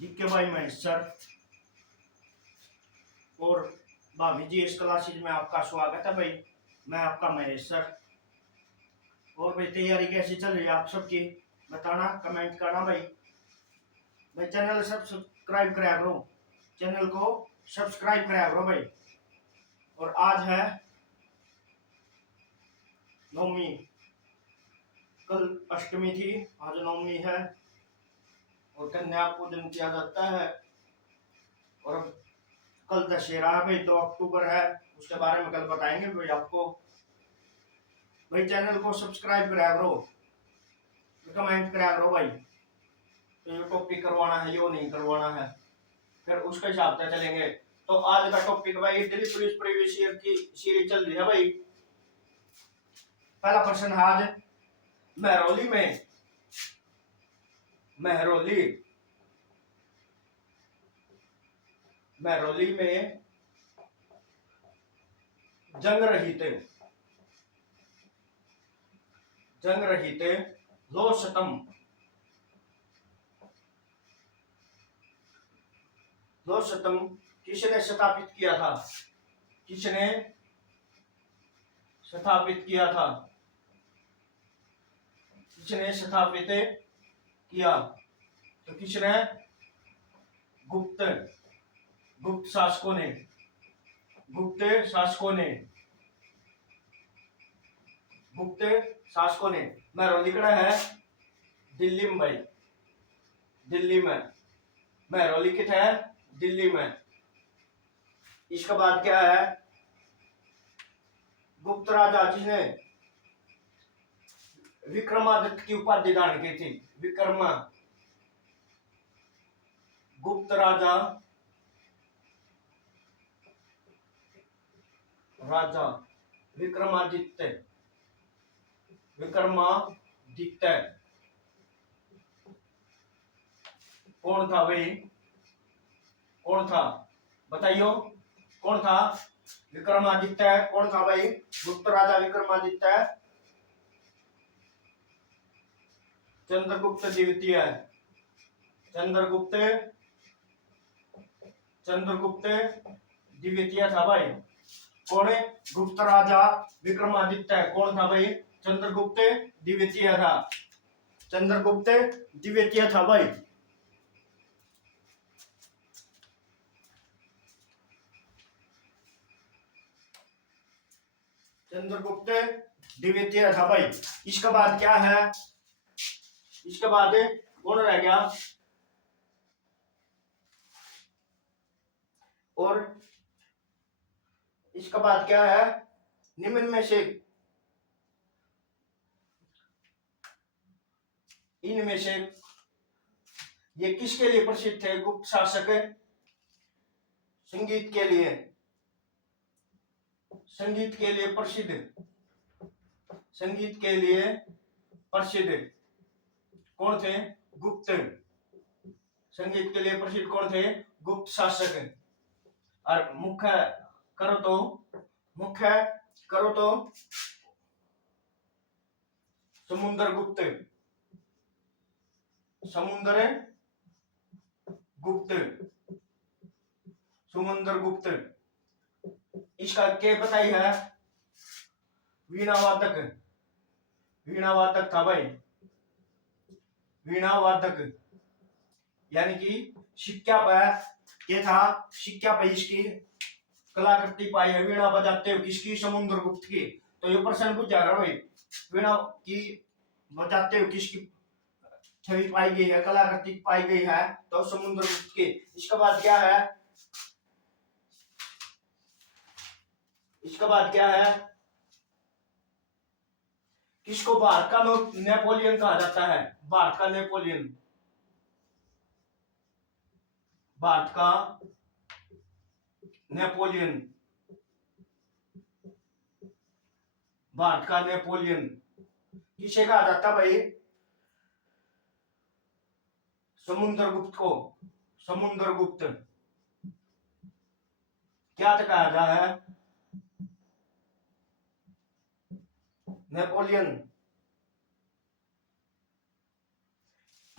GK भाई Mahesh sir और भाभी जी, इस क्लासेज में आपका स्वागत है भाई। मैं आपका महेश सर। और भाई तैयारी कैसी चल रही है आप सबकी, बताना, कमेंट करना भाई। भाई चैनल सब्सक्राइब करा करो, चैनल को सब्सक्राइब करा करो भाई। और आज है नवमी, कल अष्टमी थी, आज नवमी है और कन्या पूजन किया जाता है। और अब कल दशहरा है भाई, 2 अक्टूबर है, उसके बारे में कल बताएंगे भाई आपको। भाई चैनल को सब्सक्राइब करा करो, कमेंट करा करो भाई। तो ये टॉपिक करवाना है, यो नहीं करवाना है, फिर उसके हिसाब से चलेंगे। तो आज का टॉपिक भाई दिल्ली पुलिस प्रीवियस ईयर की सीरीज चल रही है भाई। पहला प्रश्न है आज, महरौली में महरौली महरौली में जंग रहित लो शतम किसने स्थापित किया था? किसने स्थापित किया था? किसने स्थापित किया? तो किसने? गुप्त गुप्त शासकों ने गुप्त शासकों ने गुप्त शासकों ने। महरौली कड़ा है दिल्ली में भाई, दिल्ली में महरौली कित है? दिल्ली में। इसके बाद क्या है? गुप्त राजा जिसने विक्रमादित्य की उपाधि धारण की थी, गुप्त राजा विक्रमादित्य कौन था भाई? कौन था बताइयो, कौन था? विक्रमादित्य कौन था भाई? गुप्त राजा विक्रमादित्य चंद्रगुप्त द्वितीय चंद्रगुप्त द्वितीय था भाई। कौन है? गुप्त राजा विक्रमादित्य कौन था भाई? चंद्रगुप्त द्वितीय था। चंद्रगुप्त द्वितीय था भाई। चंद्रगुप्त द्वितीय था भाई। इसके बाद क्या है? इसके बाद कौन रह गया? और इसके बाद क्या है? निम्न में से इनमें से ये किसके लिए प्रसिद्ध थे? गुप्त शासक संगीत के लिए प्रसिद्ध कौन थे? गुप्त। संगीत के लिए प्रसिद्ध कौन थे? गुप्त शासक। और मुख्य करो तो समुद्रगुप्त इसका क्या बताई है? वीणा वादक था भाई, वीणा वादक। यानी कि शिक्षा पर क्या था? शिक्षा पर इसकी कलाकृति पाई है, वीणा बजाते हुए किसकी? समुद्रगुप्त की। तो ये प्रश्न पूछ जा रहा भाई, वीणा की बजाते हुए किसकी छवि पाई गई है, कलाकृति पाई गई है? तो समुद्रगुप्त की। इसके बाद क्या है? किसको भारत का नेपोलियन कहा जाता है? भारत का नेपोलियन किसे कहा जाता भाई? समुद्रगुप्त को। समुद्रगुप्त क्या कहा जाता है? नेपोलियन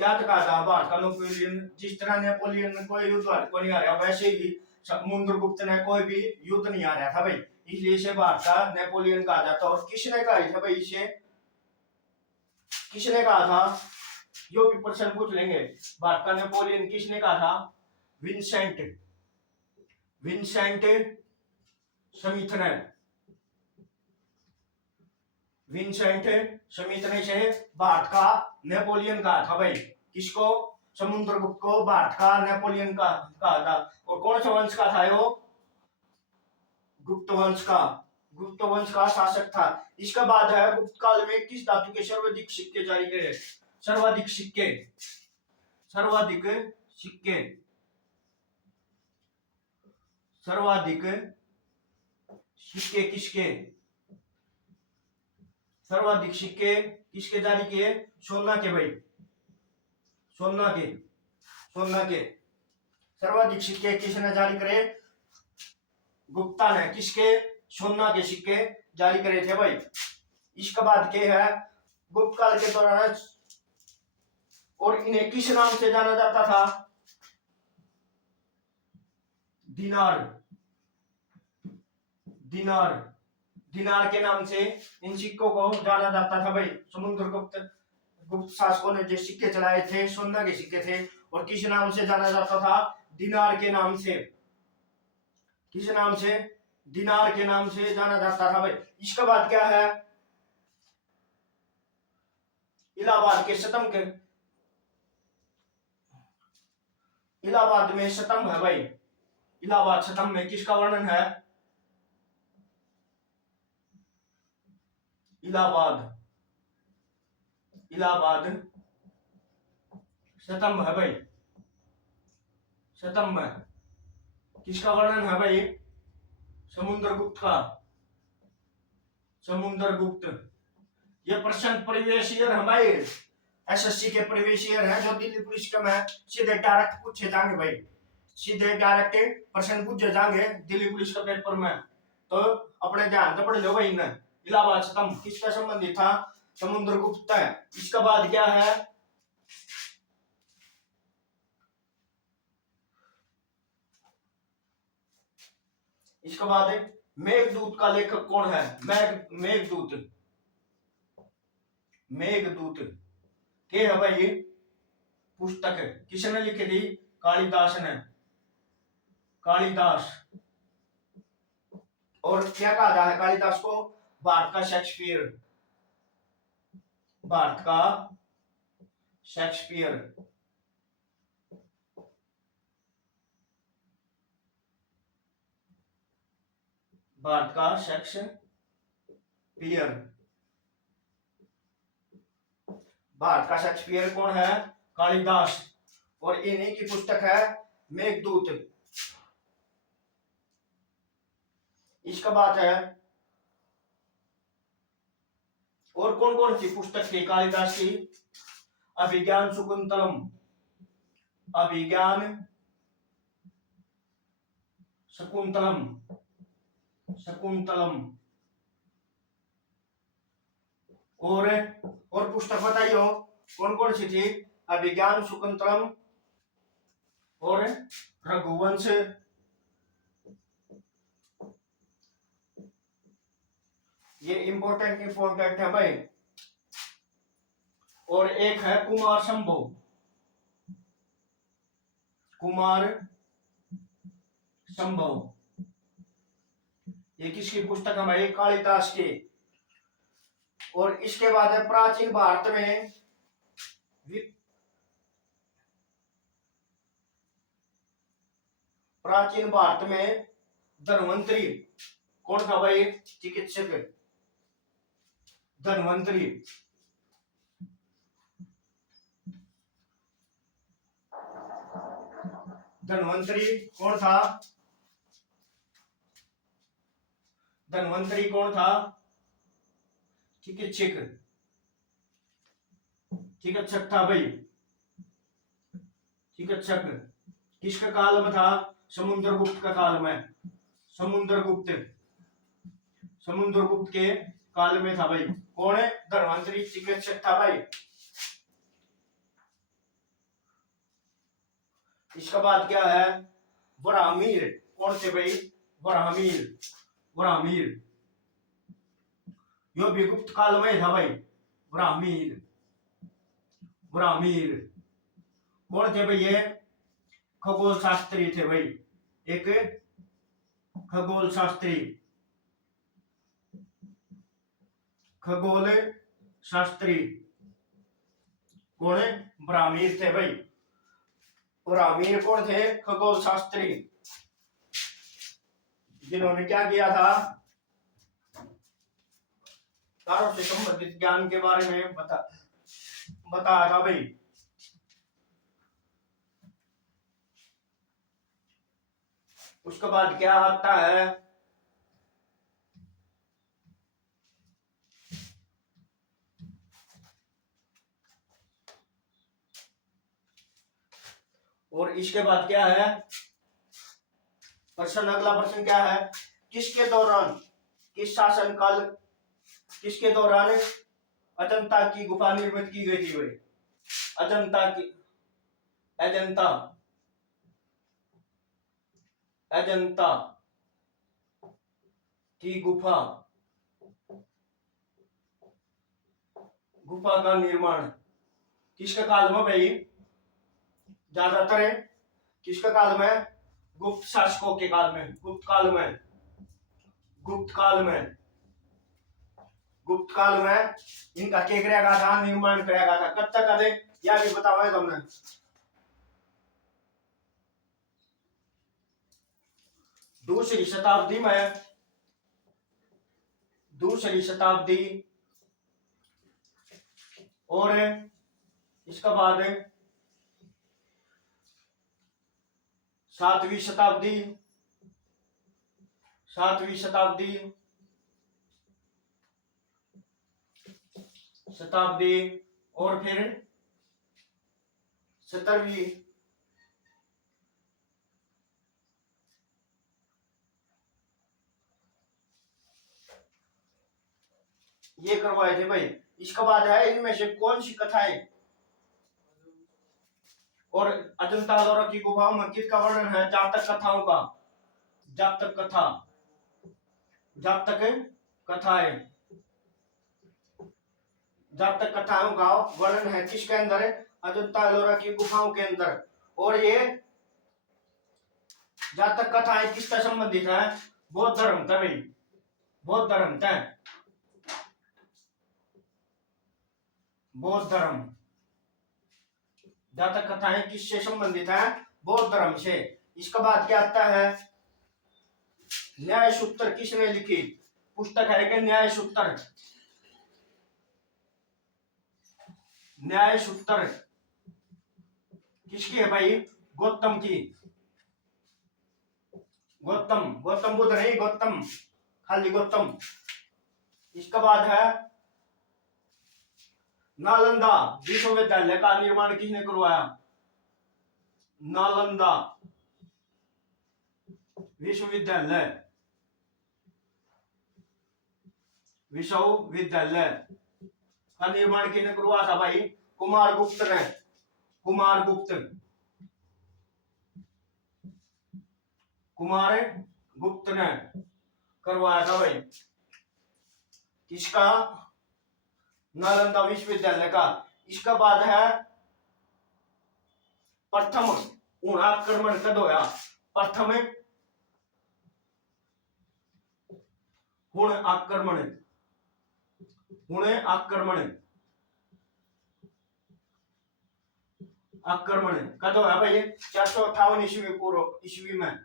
क्या कहा था भारत का नेपोलियन, जिस तरह नेपोलियन कोई युद्ध को नहीं हारा, वैसे ही समुद्रगुप्त ने कोई भी युद्ध नहीं हारा था भाई, इसलिए इसे भारत का नेपोलियन कहा जाता। और किसने कहा था भाई इसे, किसने कहा था, जो भी प्रश्न पूछ लेंगे, भारत का नेपोलियन किसने कहा था, विंसेंट, विंसेंट स्मिथ ने, विंसेंट स्मिथ ने से भारत का नेपोलियन कहा था भाई, किसको, समुद्रगुप्त को भारत का नेपोलियन का कहा था। और कौन सा वंश का था वो, गुप्त वंश का, गुप्त वंश का शासक था। इसका बाद है गुप्त काल में किस धातु के सर्वाधिक सिक्के जारी करे, सर्वाधिक सिक्के, सर्वाधिक सिक्के, सर्वाधिक सिक्के किसके, सर्वाधिक सिक्के किसके जारी किए, सोना के भाई, सोना के, सोना के सर्वाधिक सिक्के किसने जारी करे, गुप्ता ने, किसके, सोना के सिक्के जारी करे थे भाई। इसके बाद के है गुप्त काल के दौरान, और इन्हें किस नाम से जाना जाता था, दिनार, दिनार, दिनार के नाम से इन सिक्कों को जाना जाता था भाई। समुद्रगुप्त, गुप्त शासकों ने जो सिक्के चलाए थे सोना के सिक्के थे, और किस नाम से जाना जाता था, दिनार के नाम से, किस नाम से, दिनार के नाम से जाना जाता था भाई। इसके बाद क्या है, इलाहाबाद के स्तंभ के, इलाहाबाद में स्तंभ है भाई, इलाहाबाद स्तंभ में किसका वर्णन है, इलाहाबाद, इलाहाबाद स्तंभ है भाई, स्तंभ में किसका वर्णन है भाई, समुद्रगुप्त का, समुद्रगुप्त। ये प्रश्न परिवेश ईयर है भाई, एसएससी के परिवेश ईयर है, जो दिल्ली पुलिस के में सीधे डायरेक्ट पूछे जाएंगे भाई, सीधे डायरेक्ट प्रश्न पूछे जाएंगे दिल्ली पुलिस के पेपर में, तो अपने ध्यान से पढ़ लो भाई। इन्हें इलाहाबाद स्तंभ किसका संबंधित था, समुद्रगुप्त है। इसके बाद क्या है, इसके बाद मेघदूत का लेखक कौन है, मेघदूत, मेघदूत के है भाई, पुस्तक किसने लिखी थी, कालिदास ने, कालिदास। और क्या कहा जाता है कालिदास को, भारत का शेक्सपियर, भारत का शेक्सपियर। भारत का शेक्सपियर, भारत का शेक्सपियर कौन है, कालिदास। और इन्हीं की पुस्तक है मेघदूत। इसका बात है, और कौन कौन सी पुस्तक थी कालिदास की, अभिज्ञान शकुंतलम, अभिज्ञान शकुंतलम, शकुंतलम। और पुस्तक बताइयो कौन कौन सी थी, अभिज्ञान शकुंतलम और रघुवंश, ये इंपॉर्टेंट है भाई। और एक है कुमार संभव, कुमार संभव, ये किसकी पुस्तक है भाई, कालिदास की। और इसके बाद है प्राचीन भारत में, प्राचीन भारत में धन्वंतरी कौन था भाई, चिकित्सक, धन्वंतरी। धन्वंतरी कौन था, धन्वंतरी कौन था, चिकित्सक, चिकित्सक था भाई, चिकित्सक। किसका काल में था, समुद्रगुप्त का काल में, समुद्रगुप्त, समुद्रगुप्त के काल में था भाई। कौन है, धन्वंतरी चिकित्सक था भाई। इसके बाद क्या है, वरामीर। कौन से भाई, वरामीर। वरामीर यो भी गुप्त काल में था भाई। वरामीर, वरामीर कौन थे भाई, ये खगोल शास्त्री थे भाई, एक खगोल शास्त्री, खगोल शास्त्री कौन है, ब्राह्मीण थे भाई। ब्राह्मीण कौन थे, खगोल शास्त्री, जिन्होंने क्या किया था, तारों से संबंधित ज्ञान के बारे में बताया था भाई। उसके बाद क्या आता है, और इसके बाद क्या है प्रश्न, अगला प्रश्न क्या है, किसके दौरान, किस शासन काल, किसके दौरान अजंता की गुफा निर्मित की गई थी भाई। अजंता की, अजंता, अजंता की गुफा, गुफा का निर्माण किसके काल में भाई, ज्यादातर किसके काल में, गुप्त शासकों के काल में, गुप्त काल में, गुप्त काल में, गुप्त काल में इनका क्या करेगा था, निर्माण करेगा था। कब तक करे यह भी बताओ है तुमने। दूसरी शताब्दी में, दूसरी शताब्दी और इसका बाद सातवीं शताब्दी, सातवीं शताब्दी, शताब्दी और फिर 17वीं, ये करवाए थे भाई। इसके बाद है इनमें से कौन सी कथाएं और अजंता एलोरा की गुफाओं में किसका वर्णन है, जातक कथाओं का, जातक कथा, जातक कथाएं, जातक कथाओं का वर्णन है किसके अंदर, अजंता एलोरा की गुफाओं के अंदर। और ये जातक कथाएं किससे संबंधित है, बौद्ध धर्म था भाई, बौद्ध धर्म था, बौद्ध धर्म। जातक कथाएं किससे संबंधित है, बौद्ध धर्म से। इसके बाद क्या आता है, न्याय सूत्र किसने लिखी, पुस्तक है कि न्याय सूत्र, न्याय सूत्र किसकी है भाई, गौतम की, गौतम, गौतम बुद्ध नहीं, गौतम, खाली गौतम। इसके बाद है नालंदा विश्वविद्यालय का निर्माण किसने करवाया, नालंदा विश्वविद्यालय, विश्वविद्यालय का निर्माण किसने करवाया था भाई, कुमार गुप्त ने, कुमार गुप्त, कुमार गुप्त ने करवाया था भाई। किसका, नालंदा विश्वविद्यालय का। इसका बाद है प्रथम हुण आक्रमण कद होया, प्रथम हुण आक्रमण, हुण आक्रमण, आक्रमण कद होया भाई, 458 ईस्वी पूर्व, ईस्वी में,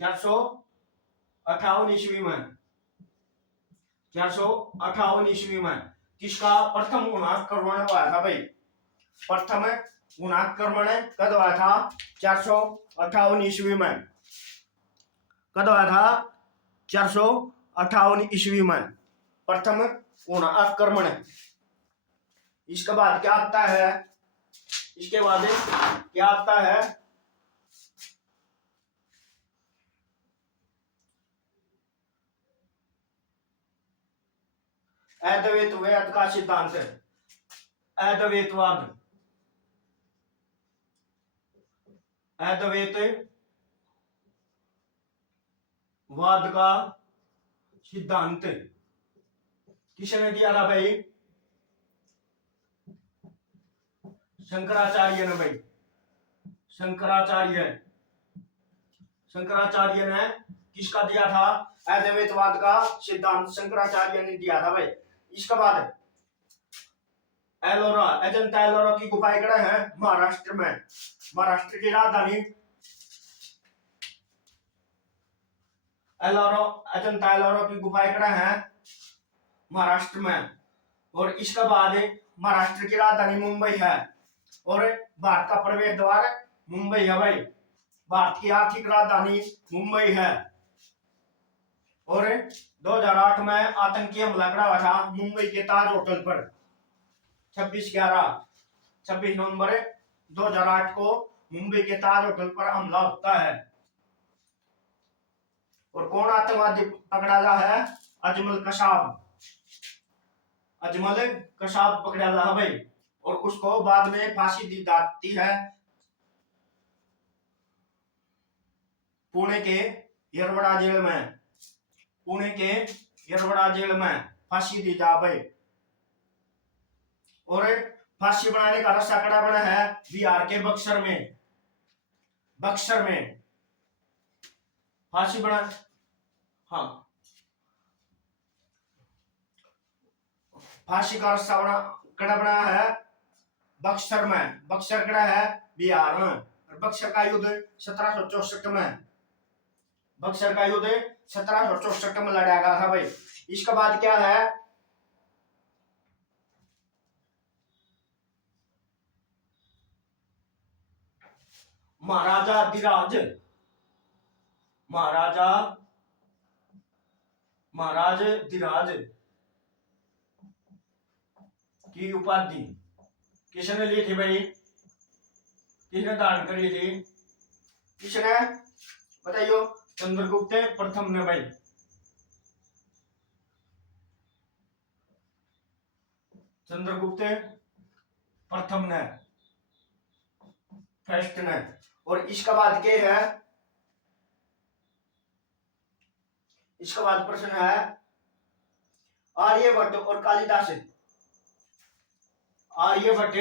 458 ईस्वी में, 458 ईस्वी में किसका प्रथम हुण आक्रमण हुआ था भाई, प्रथम हुण आक्रमण कद हुआ था, 458 ईस्वी में, कद हुआ था, 458 ईस्वी में प्रथम हुण आक्रमण। इसके बाद क्या आता है, इसके बाद क्या आता है, अद्वैतवाद का सिद्धांत, अद्वैतवाद, अद्वैतवाद का सिद्धांत किसने दिया था भाई? शंकराचार्य ने भाई। शंकराचार्य ने किसका दिया था? अद्वैतवाद का सिद्धांत शंकराचार्य ने दिया था भाई। इसके बाद एलोरा, अजंता एलोरा की गुफाएं कहाँ है? महाराष्ट्र में। महाराष्ट्र की राजधानी अजंता एलोरा की गुफाएं कहाँ है? महाराष्ट्र में। और इसके बाद महाराष्ट्र की राजधानी मुंबई है और भारत का प्रवेश द्वार मुंबई है भाई। भारत की आर्थिक राजधानी मुंबई है। और 2008 में आतंकी हमला करा हुआ था मुंबई के ताज होटल पर। 26 नवंबर 2008 को मुंबई के ताज होटल पर हमला होता है। और कौन आतंकवादी पकड़ा गया है? अजमल कसाब पकड़ा गया है भाई। और उसको बाद में फांसी दी जाती है पुणे के येरवड़ा जेल में फांसी दी जा भाई। और फांसी बनाने का रास्ता कड़ा बना है बिहार के बक्सर में। फांसी बना, हाँ, फांसी का रास्ता कड़ा बना है बक्सर में। बक्सर कड़ा है बिहार में। और बक्सर का युद्ध 1764 में लड़ा गया था भाई। इसके बाद क्या है? महाराजा धीराज की उपाधि किसने ली थी भाई? किसने धारण करी थी? किसने बताइयो? चंद्रगुप्त प्रथम ने भाई। चंद्रगुप्त प्रथम ने, फर्स्ट ने। और इसके बाद क्या है? इसके बाद प्रश्न है आर्यभट्ट और कालिदास। आर्यभट्ट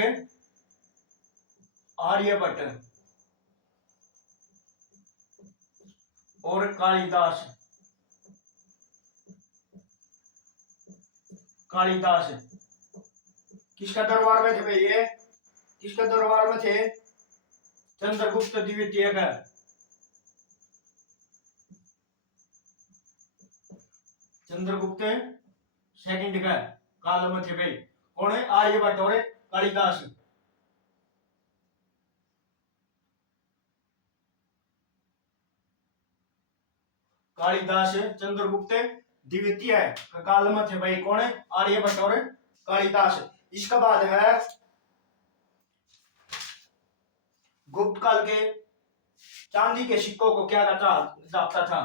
और कालिदास किसका दरबार में थे भाई? ये किसके दरबार में थे? चंद्रगुप्त द्वितीय का। चंद्रगुप्त सेकंड का काल में थे भाई। कौन है? आर्यभट्ट और कालिदास। कालिदास चंद्रगुप्त द्वितीय काल में थे भाई। कौन है? आर्यभट्ट और कालिदास। इसके बाद है गुप्त काल के चांदी के सिक्कों को क्या कहा जाता था?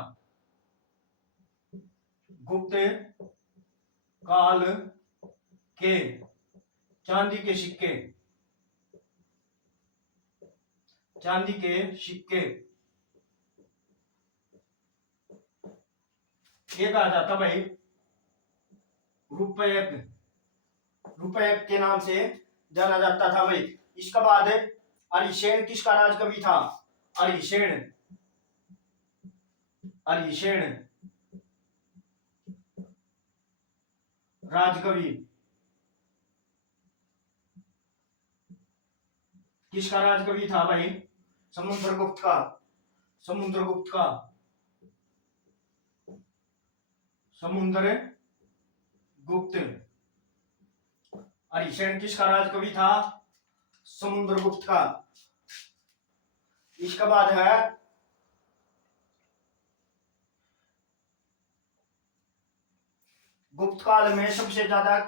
गुप्त काल के चांदी के सिक्के ये कहा जाता भाई रुपये के नाम से जाना जाता था भाई। इसके बाद अरिसेन किसका राजकवि था? अरिसेन राजकवि किसका राजकवि था भाई? समुद्रगुप्त अरिसेन किसका राजकवि था? समुद्रगुप्त का। इसके बाद है गुप्त काल में सबसे ज्यादा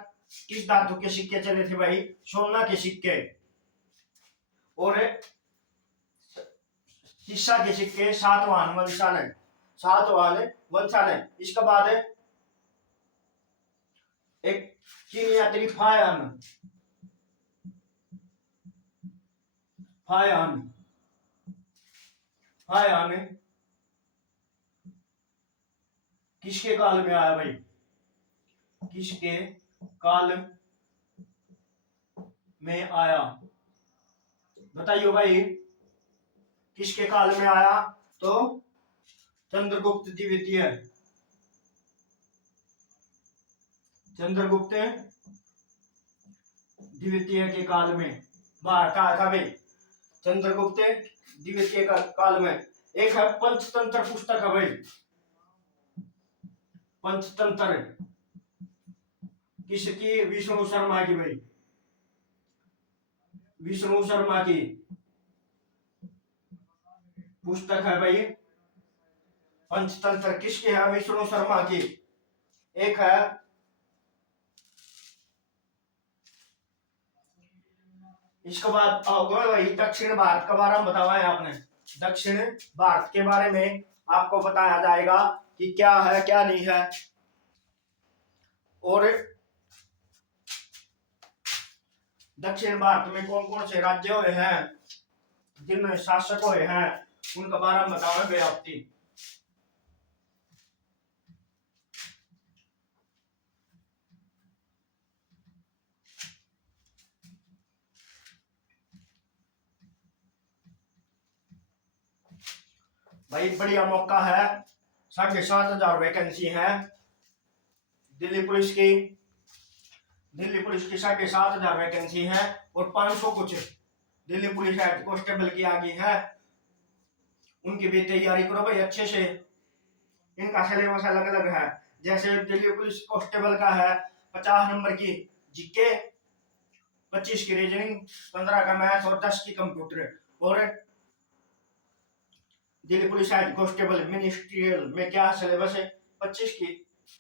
किस धातु के सिक्के चले थे भाई? सोना के सिक्के। और सीसा के सिक्के सातवाहन वंशाने। इसके बाद एक चीनी यात्री फायन हाय आने किसके काल में आया भाई, किसके काल में आया, बताइए भाई किसके काल में आया। तो चंद्रगुप्त द्वितीय, चंद्रगुप्त द्वितीय के काल में बाहर का था भाई, चंद्रगुप्त द्वितीय का काल में। एक है पंचतंत्र पुस्तक है भाई, पंचतंत्र किसकी, विष्णु शर्मा की भाई, विष्णु शर्मा की पुस्तक है भाई पंचतंत्र, किसकी है, विष्णु शर्मा की। एक है इसके बाद होगा भाई दक्षिण भारत के बारे में बताया है आपने, दक्षिण भारत के बारे में आपको बताया जाएगा कि क्या है क्या नहीं है। और दक्षिण भारत में कौन कौन से राज्य हुए हैं, जिनमें शासक हुए हैं, उनके बारे में बताओ व्याप्ति। भाई बढ़िया मौका है, 7,500 वैकेंसी है दिल्ली पुलिस की, दिल्ली पुलिस की 7,500 वैकेंसी है और 500 कुछ दिल्ली पुलिस हेड कांस्टेबल की आ गई है, उनकी भी तैयारी करो भाई अच्छे से। इनका सिलेबस अलग अलग है, जैसे दिल्ली पुलिस कांस्टेबल का है 50 नंबर की जीके, 25 की रीजनिंग, 15 का मैथ और 10 की कंप्यूटर। और Delhi police head constable ministerial में क्या सिलेबस है, 25 की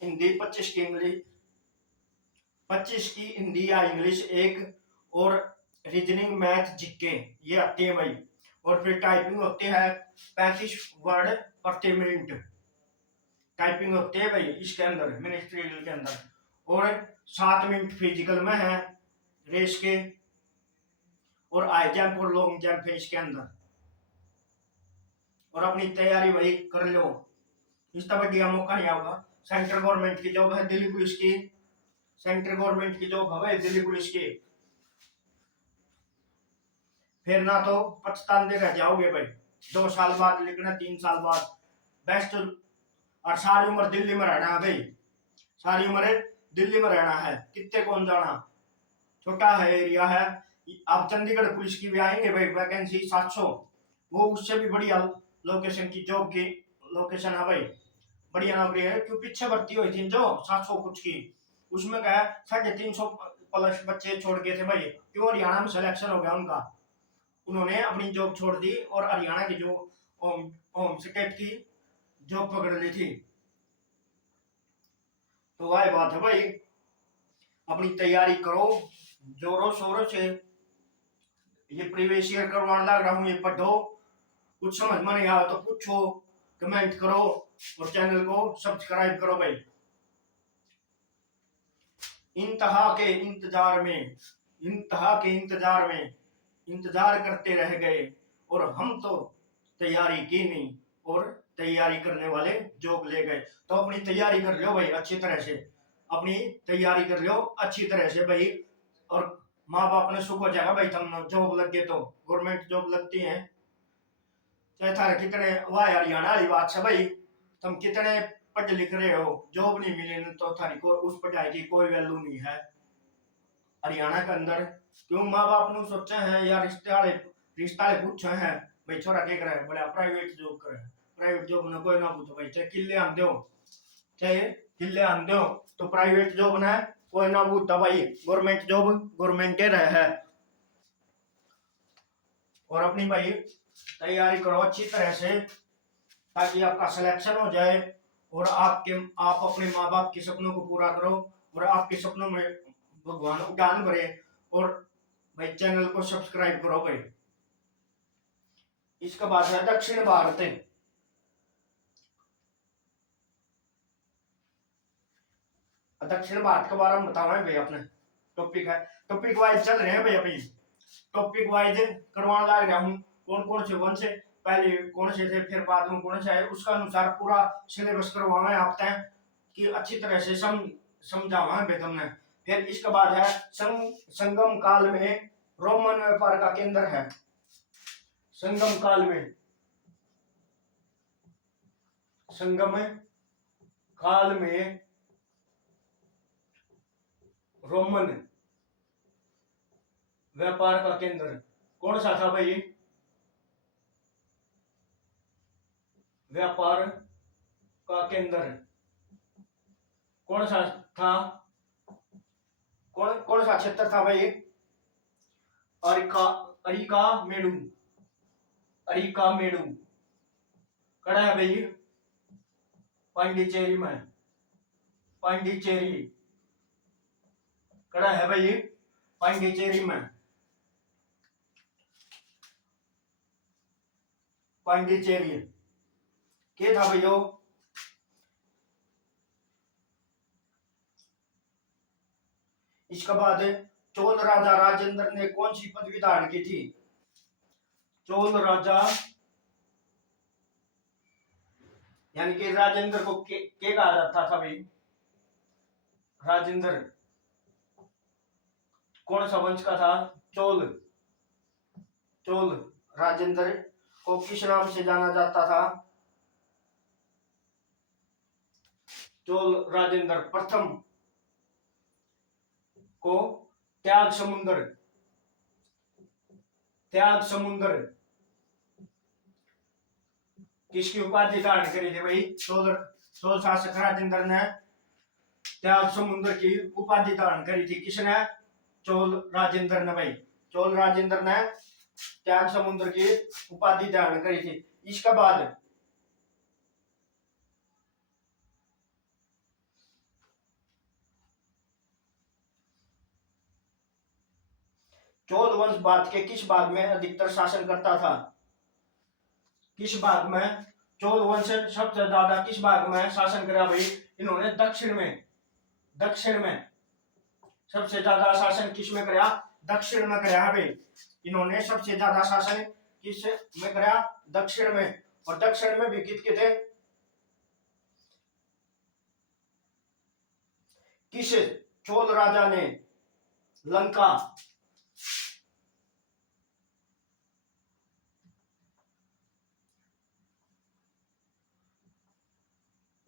हिंदी, 25 की इंग्लिश, 25 की हिंदी या इंग्लिश एक, और रीजनिंग मैथ जीके ये आते हैं भाई। और फिर टाइपिंग होती है 35 वर्ड प्रति मिनट, टाइपिंग होती है भाई इसके अंदर मिनिस्ट्रियल के अंदर। और 7 मिनट फिजिकल में है रेस के, और हाई जंप और लॉन्ग जंप है इसके अंदर। और अपनी तैयारी भाई कर लो, इस तरह बढ़िया मौका नहीं आऊंगा। सेंट्रल गवर्नमेंट की जॉब है दिल्ली पुलिस की, सेंट्रल गवर्नमेंट की जॉब है दिल्ली पुलिस की, फिर ना तो पछताते रह जाओगे भाई, 2 साल बाद लिखना, 3 साल बाद बेस्ट। और सारी उम्र दिल्ली में रहना है भाई, सारी उम्र दिल्ली में रहना है, कितने कौन जाना, छोटा है एरिया है। अब चंडीगढ़ पुलिस की भी आएंगे भाई वैकेंसी 700, वो उससे भी बढ़िया लोकेशन की जॉब की लोकेशन है भाई, बढ़िया नौकरी है। क्यों पीछे भर्ती हुई थी जो 700 कुछ की, उसमें क्या है 350 प्लस बच्चे छोड़ गए थे भाई, क्यों हरियाणा में सिलेक्शन हो गया उनका, उन्होंने अपनी जॉब छोड़ दी और हरियाणा की जो होम स्टेट की जॉब पकड़ ली थी। तो वह बात है भाई, अपनी तैयारी करो जोरों शोरों से। ये प्रीवियस ईयर करवाने लग रहा हूँ, ये पढ़ो, कुछ समझ में नहीं आया तो पूछो, कमेंट करो और चैनल को सब्सक्राइब करो भाई। इंतहा के इंतजार में, इंतहा के इंतजार में इंतजार करते रह गए, और हम तो तैयारी की नहीं और तैयारी करने वाले जॉब ले गए। तो अपनी तैयारी कर लो भाई अच्छी तरह से, अपनी तैयारी कर लो अच्छी तरह से भाई, और माँ बाप ने सुख हो जाएगा भाई, तुम जॉब लग गए तो गवर्नमेंट जॉब लगती है, चाहे थारे कितने, वाह हरियाणा वाली बात है भाई, तुम कितने पढ़ लिख रहे हो, जॉब नहीं मिले तो थारी को उस पढ़ाई की कोई वैल्यू नहीं है हरियाणा के अंदर। क्यों माँ बाप ने सोचा है या रिश्ता वाले पूछे हैं भाई छोरा क्या करे, बोले प्राइवेट जॉब करे, प्राइवेट जॉब ने कोई ना पूछो भाई, चाहे किले आन दो, चाहे किले आन दो, तो प्राइवेट जॉब ने कोई ना पूछता भाई, गवर्नमेंट जॉब गवर्नमेंट के रहे है। और अपनी भाई तैयारी करो अच्छी तरह से, ताकि आपका सिलेक्शन हो जाए, और आप अपने माँ बाप के सपनों को पूरा करो, और आपके सपनों में भगवान उड़ान भरे। और भाई चैनल को सब्सक्राइब करो भाई। इसके बाद है दक्षिण भारत, दक्षिण भारत के बारे में बताओ भाई अपने, टॉपिक है, टॉपिक वाइज चल रहे हैं भाई, अभी टॉपिक वाइज करवाने लग रहा हूँ, कौन कौन से वन से पहले कौन से थे फिर बाद में कौन से आए, उसका अनुसार पूरा सिलेबस करवावे आप तय कि अच्छी तरह से समझावा है तुमने। फिर इसके बाद है संगम काल में रोमन व्यापार का केंद्र है। संगम काल में, संगम काल में रोमन व्यापार का केंद्र कौन सा था भाई? व्यापार का केंद्र कौन सा था? कौन सा क्षेत्र था भाई? अरिका अरिका मेडू, अरिका मेडू कड़ा है भाई? पांडिचेरी में, पांडिचेरी कड़ा है भाई? पांडिचेरी में, पांडिचेरी क्या था भैया? इसके बाद चोल राजा राजेंद्र ने कौन सी पदवी धारण की थी? चोल राजा यानी कि राजेंद्र को के कहा जाता था भाई? राजेंद्र कौन सा वंश का था? चोल, चोल राजेंद्र को किस नाम से जाना जाता था? चोल राजेंद्र प्रथम को त्याग समुद्र, त्याग समुद्र किसकी उपाधि धारण करी थी भाई? चोल शासक राजेंद्र ने त्याग समुद्र की उपाधि धारण करी थी। किसने? चोल राजेंद्र ने भाई। चोल राजेंद्र ने त्याग समुद्र की उपाधि धारण करी थी। इसके बाद चोल वंश भारत के किस भाग में अधिकतर शासन करता था? किस भाग में चोल वंश सबसे ज्यादा किस भाग में शासन करा भाई? इन्होंने दक्षिण में, दक्षिण में सबसे ज्यादा शासन किस में करा? दक्षिण में करा भाई। इन्होंने सबसे ज्यादा शासन किस में करा? दक्षिण में। और दक्षिण में भी कितने थे? किस चोल राजा ने लंका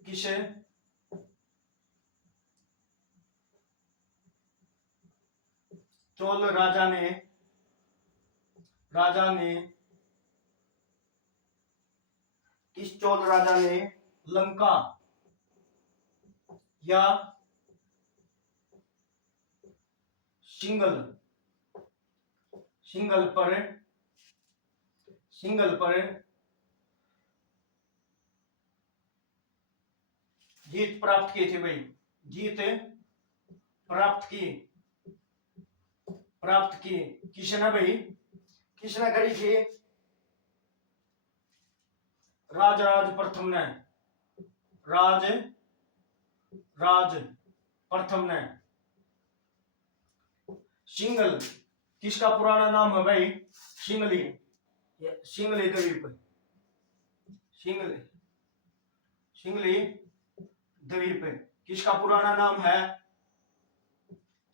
किस चोल राजा ने किस चोल राजा ने लंका या सिंगल सिंगल पर जीत प्राप्त की थी भाई? जीत प्राप्त की किसने भाई? किसने करी थी? राज प्रथम ने, राज प्रथम ने। सिंगल किसका पुराना नाम है भाई? सिंगली, सिंगली द्वीप, सिंगली द्वीप किसका पुराना नाम है?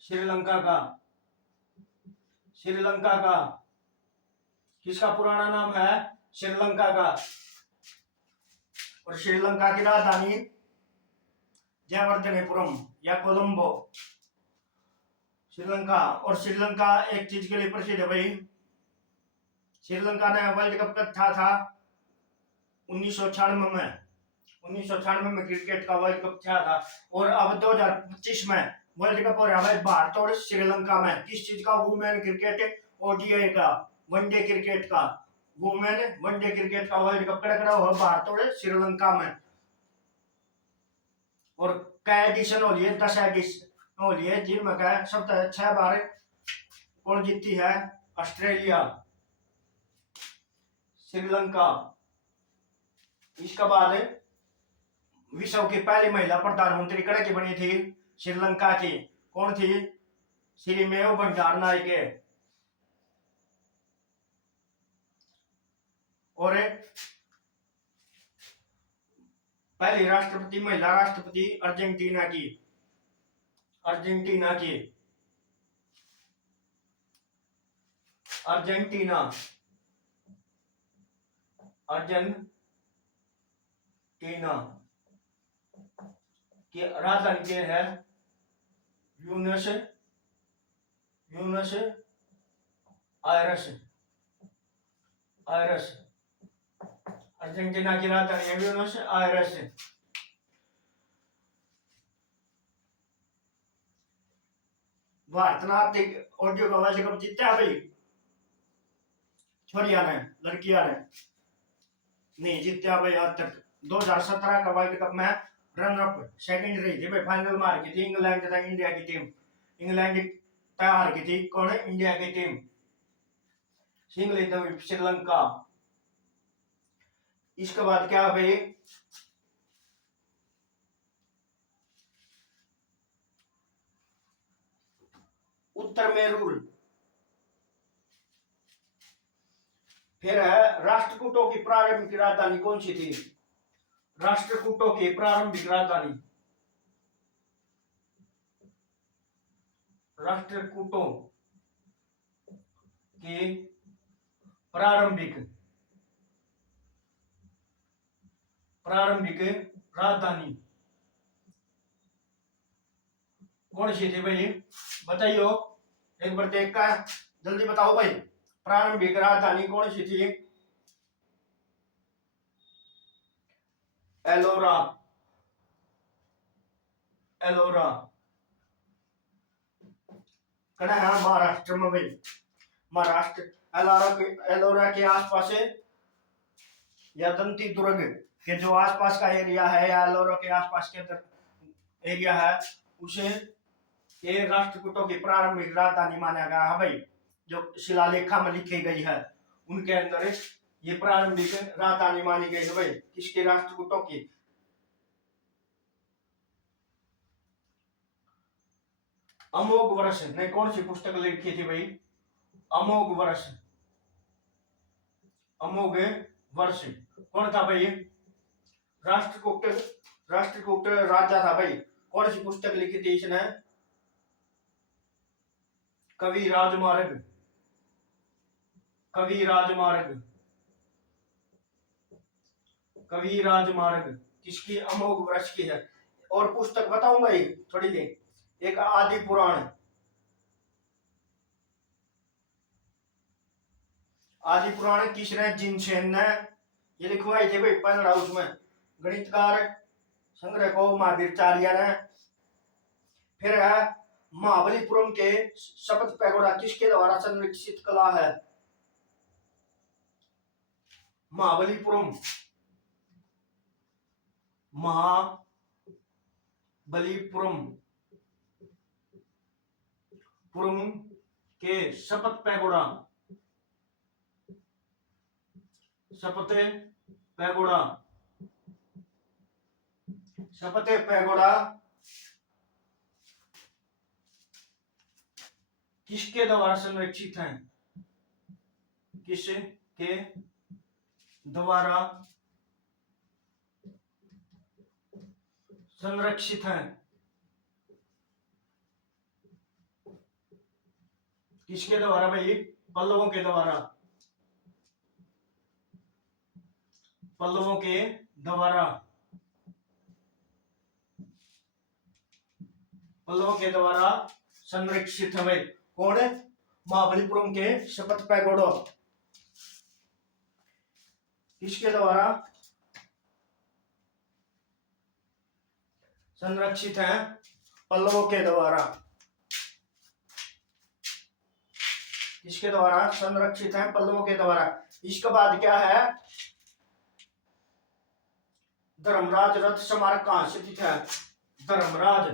श्रीलंका का, श्रीलंका का किसका पुराना नाम है? श्रीलंका का। और श्रीलंका की राजधानी जयवर्धनेपुरम या कोलंबो, श्रीलंका। और श्रीलंका एक चीज के लिए प्रसिद्ध है भाई, श्रीलंका ने वर्ल्ड कप था 1996 में, 1996 में क्रिकेट का वर्ल्ड कप था। और अब 2025 में वर्ल्ड कप हो रहा है भारत और श्रीलंका में। किस चीज का? वुमेन क्रिकेट, ओडीआई का, वनडे क्रिकेट का, वुमेन वनडे क्रिकेट का वर्ल्ड कप कड़ा हुआ भारत और श्रीलंका में। और कै एडिशन हो लिए? 10 एडिशन हो लिए, जिनमें क्या सबसे 6 बार कौन जीती है? ऑस्ट्रेलिया, श्रीलंका। इसके बाद विश्व की पहली महिला प्रधानमंत्री कड़ा की बनी थी? श्रीलंका की। कौन थी? श्रीमेव भंडारनायके। और पहली राष्ट्रपति महिला राष्ट्रपति अर्जेंटीना की, अर्जेंटीना की, अर्जेंटीना, अर्जेंटीना की राजधानी क्या है? Buenos Iris, Iris. अर्जेंटीना की राजधानी है ब्यूनस आयरस। भारत ने ऑडियो का वर्ल्ड कप जीता भाई? छोरिया ने, लड़कियां ने नहीं जीता भाई आज तक। 2017 का वर्ल्ड कप में रनर अप सेकंड रही थी भाई, फाइनल में हार गई थी इंग्लैंड तथा इंडिया की टीम। इंग्लैंड हार गई थी, कौन है? इंडिया की टीम। श्रीलंका। इसके बाद क्या भाई? उत्तर मेरूल। फिर है राष्ट्रकूटों की प्रारंभिक राजधानी कौन सी थी? राष्ट्रकूटों की प्रारंभिक राजधानी, राष्ट्रकूटों की प्रारंभिक राजधानी कौन सी थी भाई? बताइयो एक बार देख का, जल्दी बताओ भाई, प्रारंभिक राजधानी कौन सी थी? एलोरा, एलोरा कड़ा है महाराष्ट्र में भाई। महाराष्ट्र एलोरा के आसपास है, या दंती दुर्ग के जो आसपास का एरिया है, या एलोरा के आसपास के एरिया है, उसे ये राष्ट्रकूटों की प्रारंभिक राजधानी माना गया है भाई। जो शिलालेखा में लिखी गई है उनके अंदर ये प्रारंभिक राजधानी मानी गई है भाई। किसके? राष्ट्रकूटों की। अमोघ वर्ष ने कौन सी पुस्तक लिखी थी भाई? अमोघ वर्ष, अमोघ वर्ष कौन था भाई? राष्ट्रकूट, राष्ट्रकूट राजा था भाई। कौन सी पुस्तक लिखी थी इसने? कवि राजमार्ग, कवि राजमार्ग, कवि राजमार्ग किसकी? अमोघ वर्ष की है। और पुस्तक बताऊं भाई थोड़ी देर, एक आदि पुराण, आदि पुराण किसने? जिनसेन ने ये लिखवाई थी भाई पैदल हाउस में। गणितकार संग्रह को महावीराचार्य ने। फिर है महाबलीपुरम के शपथ पैगोडा किसके द्वारा संरक्षित कला है? महाबलीपुरम, महाबलीपुरम पुरम के शपथ पैगोडा, शपथ पैगोडा, शपथ पैगोडा किसके द्वारा संरक्षित है? किसके द्वारा संरक्षित है? किसके द्वारा भाई? पल्लवों के द्वारा, पल्लवों के द्वारा, पल्लवों के द्वारा संरक्षित है भाई। कौन है? महाबलीपुरम के शपथ पैगोडा किसके द्वारा संरक्षित है? पल्लवों के द्वारा। किसके द्वारा संरक्षित है? पल्लवों के द्वारा। इसके बाद क्या है? धर्मराज रथ स्मारक कहां स्थित है? धर्मराज,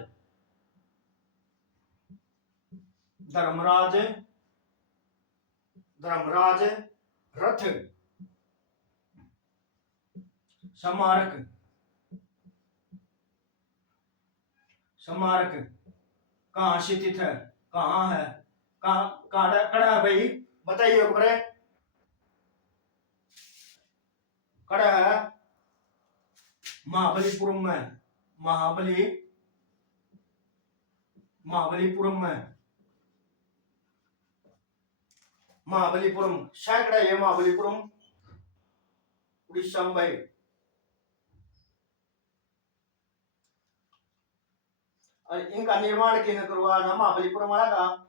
धर्मराज, धर्मराज रथ स्मारक, स्मारक कहां स्थित है? कहां है? कहां खड़ा है भाई? बताइए ऊपर। खड़ा है महाबलीपुरम में। महाबलीपुरम में महाबलीपुरम सैकड़ा है महाबलीपुरम उड़ीसा में भाई। और इनका निर्माण किसने करवाया था महाबलीपुरम वाला का?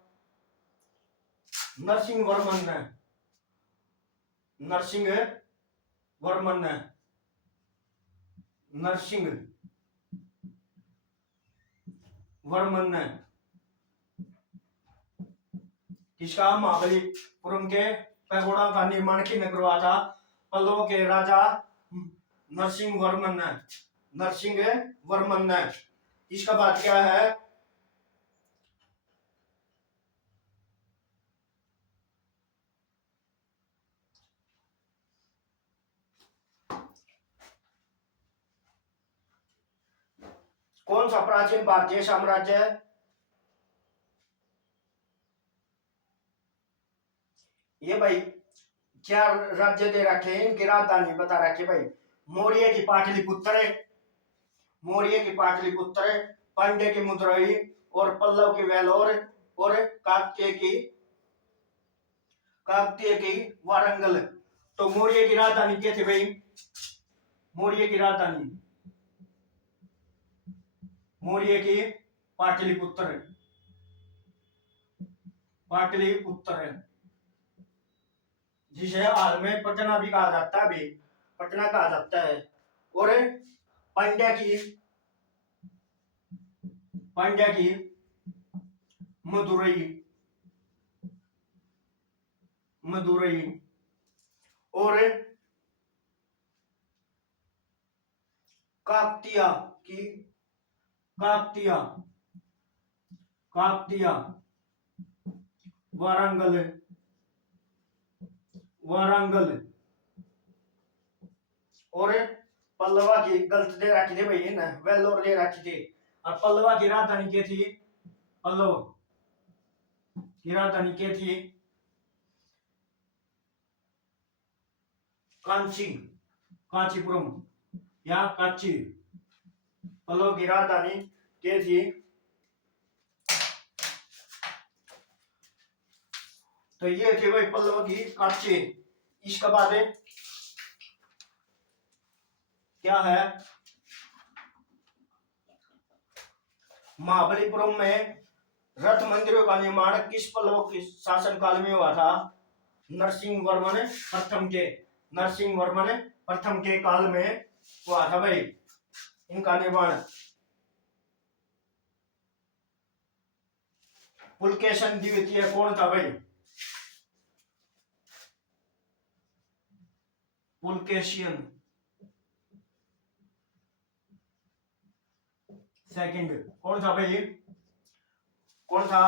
नरसिंह वर्मन ने। नरसिंह वर्मन ने किसका? महाबलीपुरम के पैगोड़ा का निर्माण किसने करवाया था? पल्लवों के राजा नरसिंह वर्मन ने। इसका बात क्या है? कौन सा प्राचीन भारतीय साम्राज्य है? ये भाई क्या राज्य दे रखे हैं, इनकी राजधानी बता रखे भाई। मौर्य की पाटलिपुत्र, पांड्य की मदुरई और पल्लव की वेलोर और काकतीय की वारंगल। तो मौर्य की राजधानी क्या थी भाई? मौर्य की पाटलिपुत्र जिसे हाल में पटना भी कहा जाता है भी, पटना कहा जाता है। और पांड्या की मदुरई और काकतीय वारंगल और पल्लवा की गलत दे रखी थी भाई ना, वेलोर दे रखी थी। और पल्लवा की राजधानी क्या थी? पल्लव की राजधानी क्या थी? कांचीपुरम या कांची। पल्लव की राजधानी क्या थी? तो ये थी भाई पल्लव की कांची। इसके बाद क्या है? महाबलीपुरम में रथ मंदिरों का निर्माण किस पल्लव के शासनकाल में हुआ था? नरसिंह वर्मन प्रथम के काल में हुआ था भाई इनका निर्माण। पुलकेशन द्वितीय कौन था भाई? पुलकेशियन सेकंड कौन था भाई? कौन था?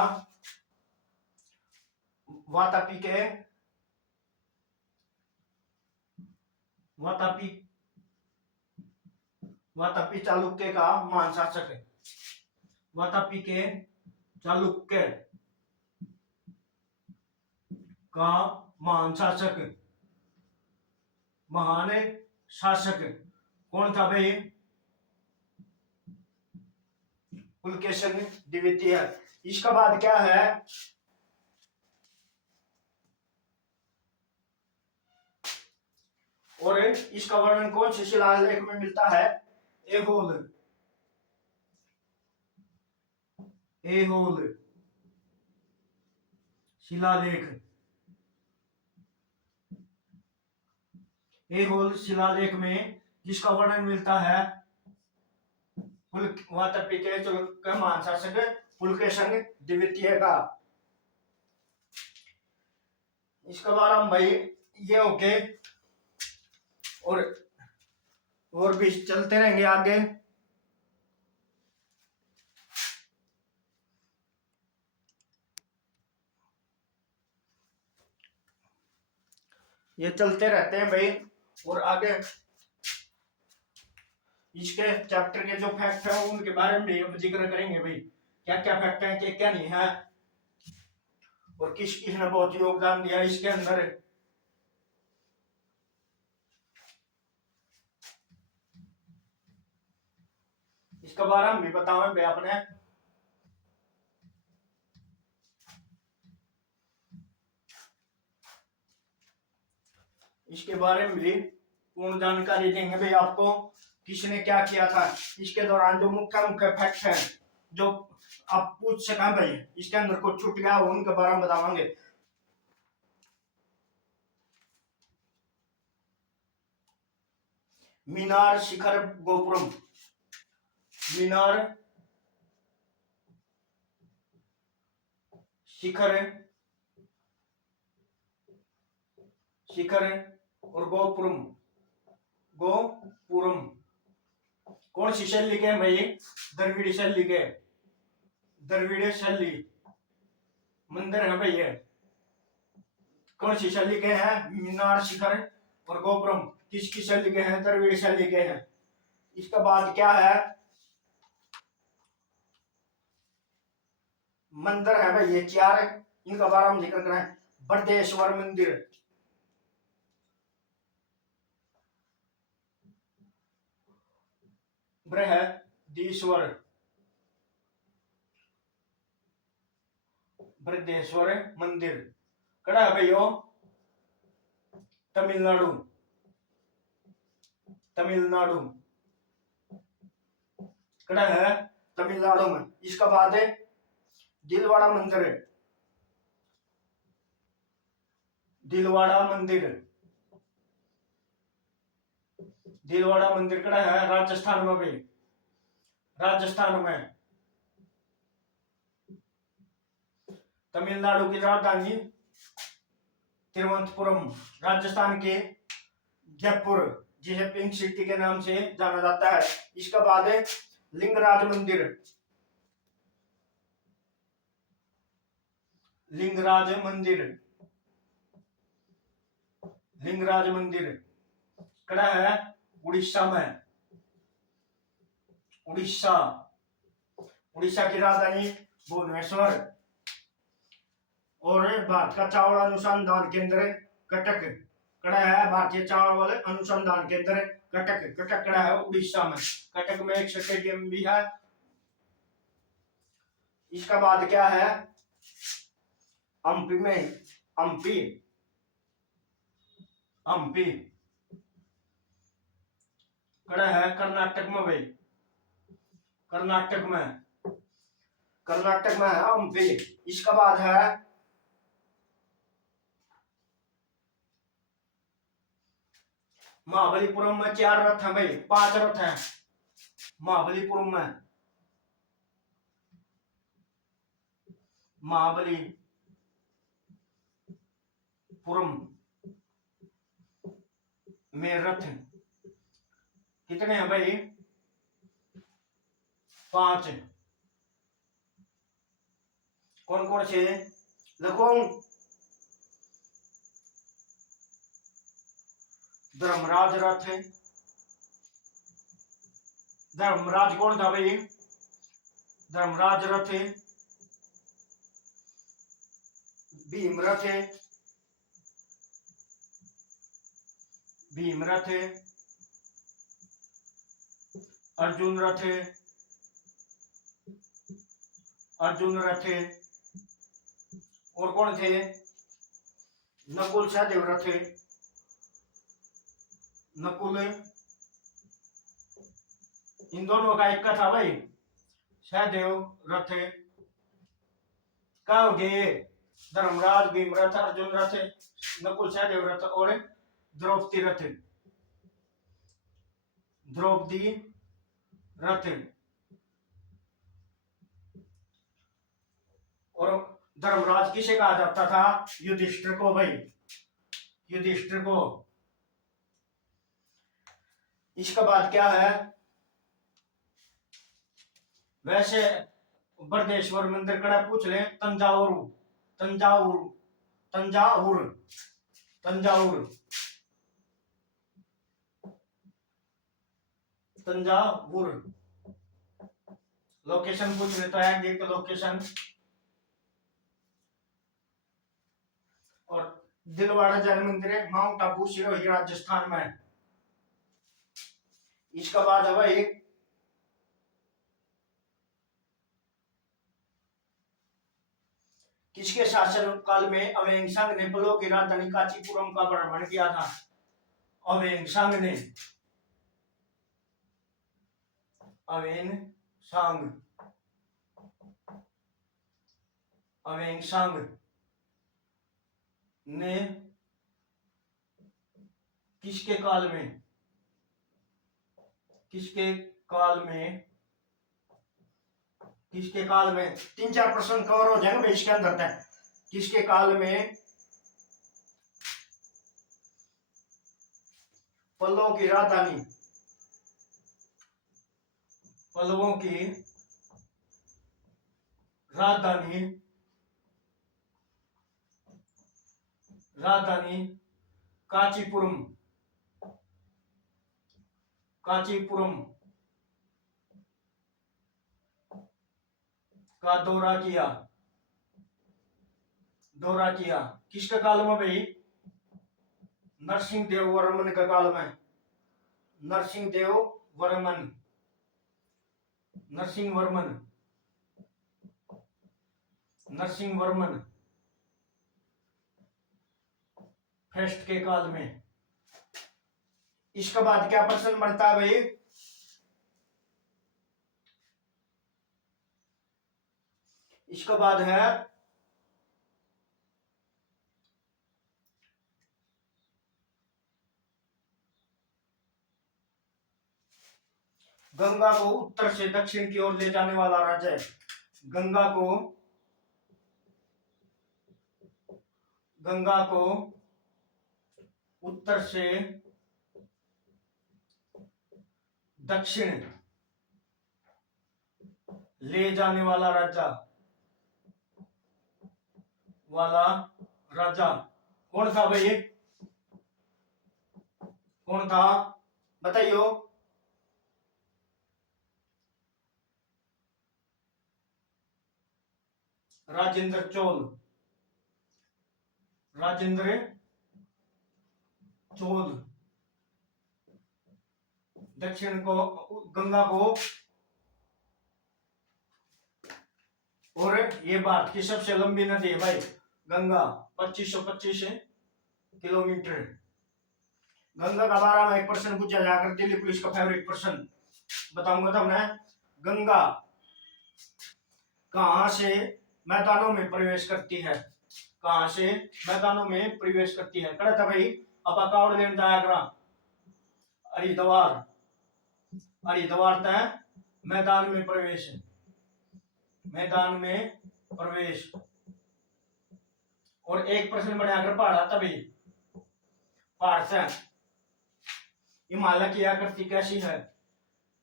वातापी चालुक्य का महान शासक है। वातापी के चालुक्य का महान शासक कौन था भाई? पुलकेशन द्वितीय। इसका बाद क्या है? और इसका वर्णन कौन से शिलालेख में मिलता है? एहोल शिलालेख में जिसका वर्णन मिलता है वातापी के महान शासक पुलकेशन द्वितीय का। इसके बाद हम भाई ये ओके और भी चलते रहेंगे आगे। ये चलते रहते हैं भाई और आगे इसके चैप्टर के जो फैक्ट है उनके बारे में भी अब जिक्र करेंगे भाई, क्या क्या फैक्ट है क्या क्या नहीं है और किस किस ने बहुत योगदान दिया इसके अंदर। इसके बारे में भी बताओ भाई आपने। इसके बारे में भी पूर्ण जानकारी देंगे भाई आपको, किसने क्या किया था इसके दौरान, जो मुख्य मुख्य फैक्ट है जो आप पूछ सकें भाई, इसके अंदर कुछ छूट गया हो उनके बारे में बतावांगे। मीनार शिखर गोपुरम, मीनार शिखर शिखर और गोपुरम, गोपुरम कौन सी शैली के भाई? द्रविड़ शैली के, द्रविड़ शैली मंदिर है भाई ये। कौन सी शैली के हैं? मीनार शिखर और गोपुरम किसकी शैली के हैं? द्रविड़ शैली के हैं। इसके बाद क्या है? मंदिर है भाई ये 4, इनका बारे में जिक्र करें। बृहदेश्वर मंदिर, बृहदीश्वर, बृहदेश्वर मंदिर कड़ा है भाई यो तमिलनाडु, तमिलनाडु कड़ा है तमिलनाडु में। इसका बाद है दिलवाड़ा मंदिर, दिलवाड़ा मंदिर, दिलवाड़ा मंदिर कड़ा है राजस्थान में भाई, राजस्थान में। तमिलनाडु की राजधानी तिरुवनंतपुरम, राजस्थान के जयपुर जिसे पिंक सिटी के नाम से जाना जाता है। इसका बाद है लिंगराज मंदिर, लिंगराज मंदिर, लिंगराज मंदिर कड़ा है उड़ीसा में, उड़ीसा, उड़ीसा की राजधानी भुवनेश्वर। और भारत का चावल अनुसंधान केंद्र कटक कड़ा है, भारतीय चावल अनुसंधान केंद्र कटक, कटक कड़ा है उड़ीसा में। कटक में एक स्टेडियम भी है। इसका बाद क्या है? हम्पी में, हम्पी, हम्पी कड़ा है कर्नाटक में भाई, कर्नाटक में, कर्नाटक में है हम्पी। इसका बाद है महाबलीपुरम में 4 रथ हैं भाई, 5 रथ हैं महाबलीपुरम में, महाबलीपुरम में रथ कितने हैं भाई? 5। कौन कौन से लिखो? धर्मराज रथ, धर्मराज कौन था भाई? धर्मराज रथ, भीम रथ, भीम रथ, अर्जुन रथ, अर्जुन रथ, और कौन थे? नकुल सहदेव रथ, नकुल, इन दोनों का एक का था भाई सहदेव रथ। क्या हो गए? धर्मराज, भीम रथ, अर्जुन रथ, नकुल सहदेव रथ और द्रौपदी रथ, द्रौपदी रथ। और धर्मराज किसे कहा जाता था? युधिष्ठिर को भाई, युधिष्ठिर को। इसके बाद क्या है? वैसे बृहदेश्वर मंदिर कड़ा पूछ ले, तंजावुर, तंजावुर, तंजावुर, तंजावुर, तंजावुर लोकेशन पूछ लेता है, देख लोकेशन। और दिलवाड़ा जैन मंदिर है माउंट आबू सिरोही राजस्थान में। इसका बाद है भाई किसके शासन काल में अवेंगसांग ने पल्लव की राजधानी कांचीपुरम का भ्रमण किया था? अवेंगसांग ने, अवेंगसांग, अवेंगसांग ने किसके काल में, किसके काल में, किसके काल में, 3-4 प्रश्न कवर हो जाएंगे इसके अंदर तक। किसके काल में पल्लवों की राजधानी, पल्लवों की राजधानी, राजधानी कांचीपुरम, कांचीपुरम का दौरा किया, दौरा किया? किसके काल में भाई? नरसिंह देव वर्मन के काल में, नरसिंह देव वर्मन, नरसिंह वर्मन, नरसिंह वर्मन फर्स्ट के काल में। इसके बाद क्या प्रश्न बनता है भाई? इसके बाद है गंगा को उत्तर से दक्षिण की ओर ले जाने वाला राज्य है। गंगा को, गंगा को उत्तर से दक्षिण ले जाने वाला राजा, वाला राजा कौन था भाई? कौन था बताइयो? राजेंद्र चोल, राजेंद्र चोल दक्षिण को, गंगा को, और ये भारत की सबसे लंबी नदी है भाई गंगा, 2525 किलोमीटर। गंगा का बारे में एक प्रश्न पूछा जाकर, दिल्ली पुलिस का फेवरेट प्रश्न बताऊंगा तब मैं। गंगा कहां से मैदानों में प्रवेश करती है? कहां से मैदानों में प्रवेश करती है? कड़ा था भाई अब अकाउंट देने जाएगा हरिद्वार, हरिद्वार तय मैदान में प्रवेश, मैदान में प्रवेश। और एक प्रश्न बनाकर पढ़ा तभी, पहाड़ से हिमालय की आकृति कैसी है?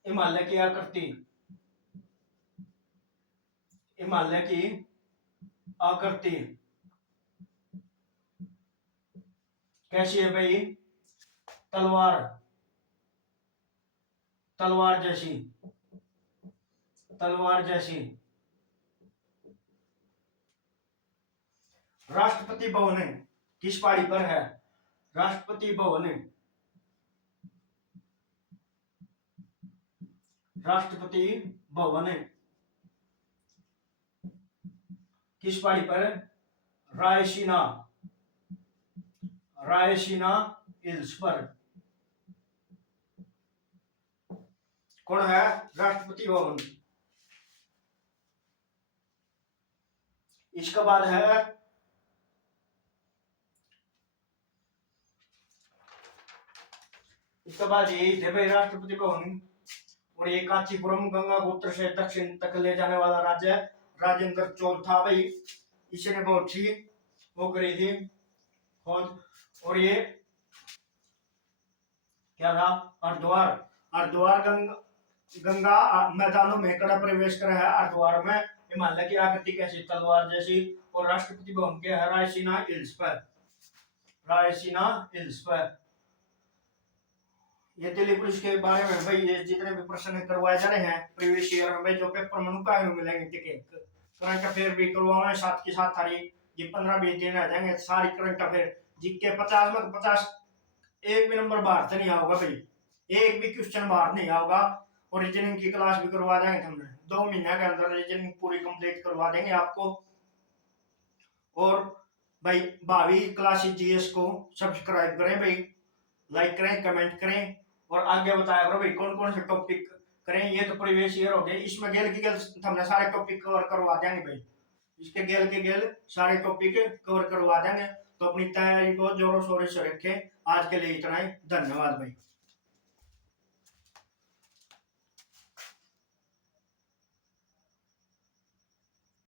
हिमालय की आकृति, हिमालय की आकृति कैसी है भाई? तलवार, तलवार जैसी, तलवार जैसी। राष्ट्रपति भवन किस पहाड़ी पर है? राष्ट्रपति भवन, राष्ट्रपति भवन किस पहाड़ी पर? रायसीना, रायसीना हिल्स पर। कौन है राष्ट्रपति भवन? इसके बाद है इसके बाद ये भाई राष्ट्रपति भवन, और ये कांचीपुरम गंगा को उत्तर से दक्षिण तक ले जाने वाला राज्य है। राजेंद्र चोल था भाई, इसने बहुत सी वो करी थी खोज। और ये क्या था? हरिद्वार, हरिद्वार गंगा मैदानों में कड़ा प्रवेश कर है। हरिद्वार में हिमालय की आकृति कैसी? तलवार जैसी। और राष्ट्रपति भवन के है रायसीना हिल्स पर, रायसीना हिल्स पर। ये दिल्ली पुलिस के बारे में भाई ये जितने भी प्रश्न करवाए जा रहे हैं प्रीवियस ईयर में, भाई जो पेपर में नुका मिलेंगे टिकट, करंट अफेयर भी करवाना साथ के साथ सारी ये 15-20 दिन आ जाएंगे सारी करंट अफेयर जीके 50 में 50 एक भी नंबर बाहर से नहीं आओगा भाई, एक भी क्वेश्चन बाहर नहीं आओगा। और रीजनिंग की क्लास भी करवा देंगे हमने 2 महीने के अंदर, रीजनिंग पूरी कंप्लीट करवा देंगे आपको। और भाई भावी क्लासेस जीएस को सब्सक्राइब करें भाई, लाइक करें, कमेंट करें और आगे बताया करो भाई कौन कौन से टॉपिक करें। ये तो प्रीवियस ईयर हो गए, इसमें गेल की गेल हमने सारे टॉपिक कवर करवा देंगे भाई, इसके गेल के गेल सारे टॉपिक कवर करवा देंगे। तो अपनी तैयारी को जोरों शोरों से रखें। आज के लिए इतना ही, धन्यवाद भाई।